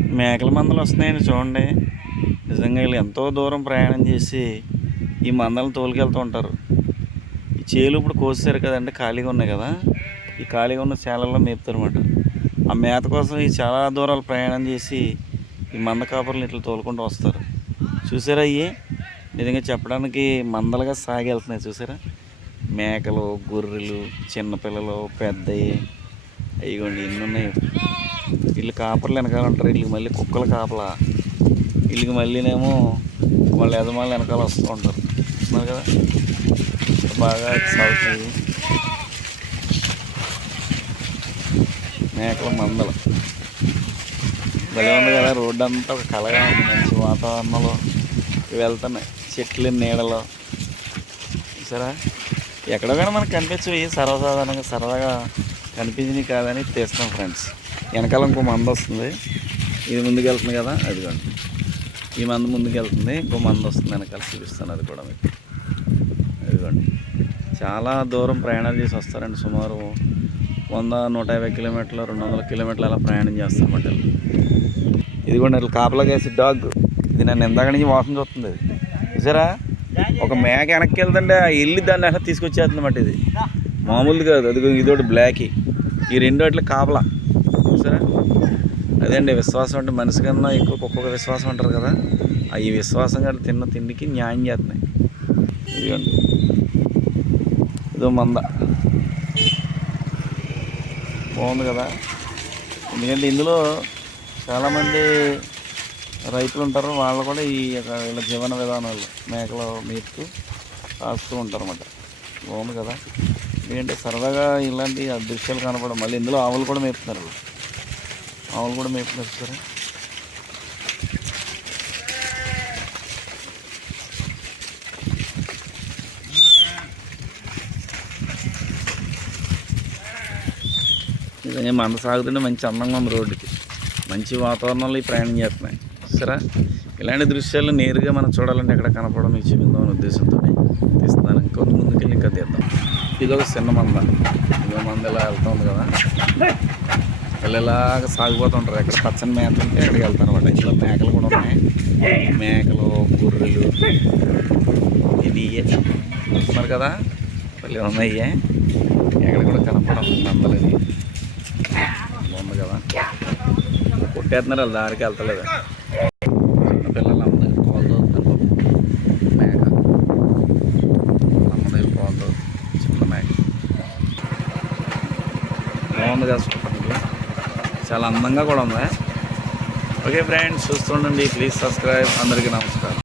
మేకల మందలు వస్తున్నాయండి చూడండి. నిజంగా వీళ్ళు ఎంతో దూరం ప్రయాణం చేసి ఈ మందలను తోలుకెళ్తూ ఉంటారు. ఈ చేలు ఇప్పుడు కోసారు కదండి ఖాళీగా ఉన్నాయి కదా. ఈ ఖాళీగా ఉన్న చేలల్లో మేపుతారు అనమాట ఆ మేత కోసం ఈ చాలా దూరాలు ప్రయాణం చేసి ఈ మంద కాపర్లు ఇట్లా తోలుకుంటూ వస్తారు. చూసారా ఇవి నిజంగా చెప్పడానికి మందలుగా సాగెళ్తున్నాయి చూసారా? మేకలు గొర్రెలు చిన్నపిల్లలు పెద్దవి అయ్యండి ఎన్ని ఉన్నాయి? వీళ్ళు కాపర్లు వెనకాల ఉంటారు. వీళ్ళకి మళ్ళీ కుక్కల కాపలా. వీళ్ళకి మళ్ళీనేమో మళ్ళీ యజమానులు వెనకాల వస్తూ ఉంటారు. చూస్తున్నారు కదా? బాగా సాగుతుంది మేకల మందలు. భలే ఉంది కదా రోడ్డు అంతా ఒక కలగా ఉంది. మంచి వాతావరణంలో ఇవి వెళ్తున్నాయి చెట్లు నీడలో. సరే ఎక్కడో కానీ మనకు కనిపించవి. సర్వసాధారణంగా సరదాగా కనిపించినవి కాదని తెస్తాం ఫ్రెండ్స్. వెనకాల ఇంకో మంద వస్తుంది. ఇది ముందుకు వెళ్తుంది కదా అదిగోండి. ఈ మంద ముందుకు వెళ్తుంది ఇంకో మంద వస్తుంది వెనకాల చూపిస్తాను అది కూడా మీకు. అదిగోండి. చాలా దూరం ప్రయాణాలు చేసి వస్తారండి సుమారు వంద నూట యాభై కిలోమీటర్లు రెండు వందల కిలోమీటర్లు అలా ప్రయాణం చేస్తారన్నమాట ఇదిగోండి ఇది కూడా ఇట్లా కాపలా వేసి డాగ్. ఇది నన్ను ఇందాక నుంచి వాసన చూస్తుంది ఇది చూసారా? ఒక మేక వెనక్కి వెళ్తుంటే ఆ వెళ్ళి దాన్ని అట్లా తీసుకొచ్చేస్తుంది అన్నమాట ఇది. మామూలుది కాదు అది ఇదోటి బ్లాక్ ఈ రెండు అట్లా కాపలా. చూసారా? అదే అండి విశ్వాసం అంటే మనిషి కన్నా ఎక్కువ ఒక్కొక్క విశ్వాసం అంటారు కదా ఆ ఈ విశ్వాసం గారు తిన్న తిండికి న్యాయం చేస్తున్నాయి. ఇదిగోండి. ఇదో మంద. బాగుంది కదా? ఎందుకంటే ఇందులో చాలామంది రైతులు ఉంటారు వాళ్ళు కూడా ఈ యొక్క వీళ్ళ జీవన విధానాలు మేకలు మేపుతూ కాస్తూ ఉంటారు అన్నమాట బాగుంది కదా? ఎందుకంటే సరదాగా ఇలాంటి దృశ్యాలు కనపడం మళ్ళీ ఇందులో ఆవులు కూడా మేపుతున్నారు. వాళ్ళు ఆవులు కూడా మేపు సరే నిజంగా మంద సాగుతుంటే మంచి అందంగా ఉంది రోడ్డుకి. మంచి వాతావరణంలో ఈ ప్రయాణం చేస్తున్నాయి. సరే? ఇలాంటి దృశ్యాలు నేరుగా మనం చూడాలంటే ఎక్కడ కనపడడం మీకు చూపిందాం అనే ఉద్దేశంతో తీస్తున్నాను. ఇంకొక ముందుకెళ్ళి ఇంకా తీద్దాం ఇది ఒక చిన్న మంద. ఇదో మంద ఇలా వెళ్తుంది కదా. వీళ్ళు ఇలాగ సాగిపోతుంటారు ఎక్కడ పచ్చని మేత ఉంటే అక్కడికి వెళ్తారు అనమాట. ఇందులో మేకలు కూడా ఉన్నాయి. మేకలు గొర్రెలు ఇది చూస్తున్నారు కదా? మళ్ళీ ఉన్నాయి. ఎక్కడ కూడా కనపడం మందలు ఇది బాగుంది కదా? కొట్టేస్తున్నారు వాళ్ళు దారికి వెళ్తలేదు. పిల్లలు మేక. పాలు బాగుంది కదా? చాలా అందంగా కూడా ఉంది. ఓకే ఫ్రెండ్స్ చూస్తుండండి ప్లీజ్ సబ్స్క్రైబ్. అందరికీ నమస్కారం.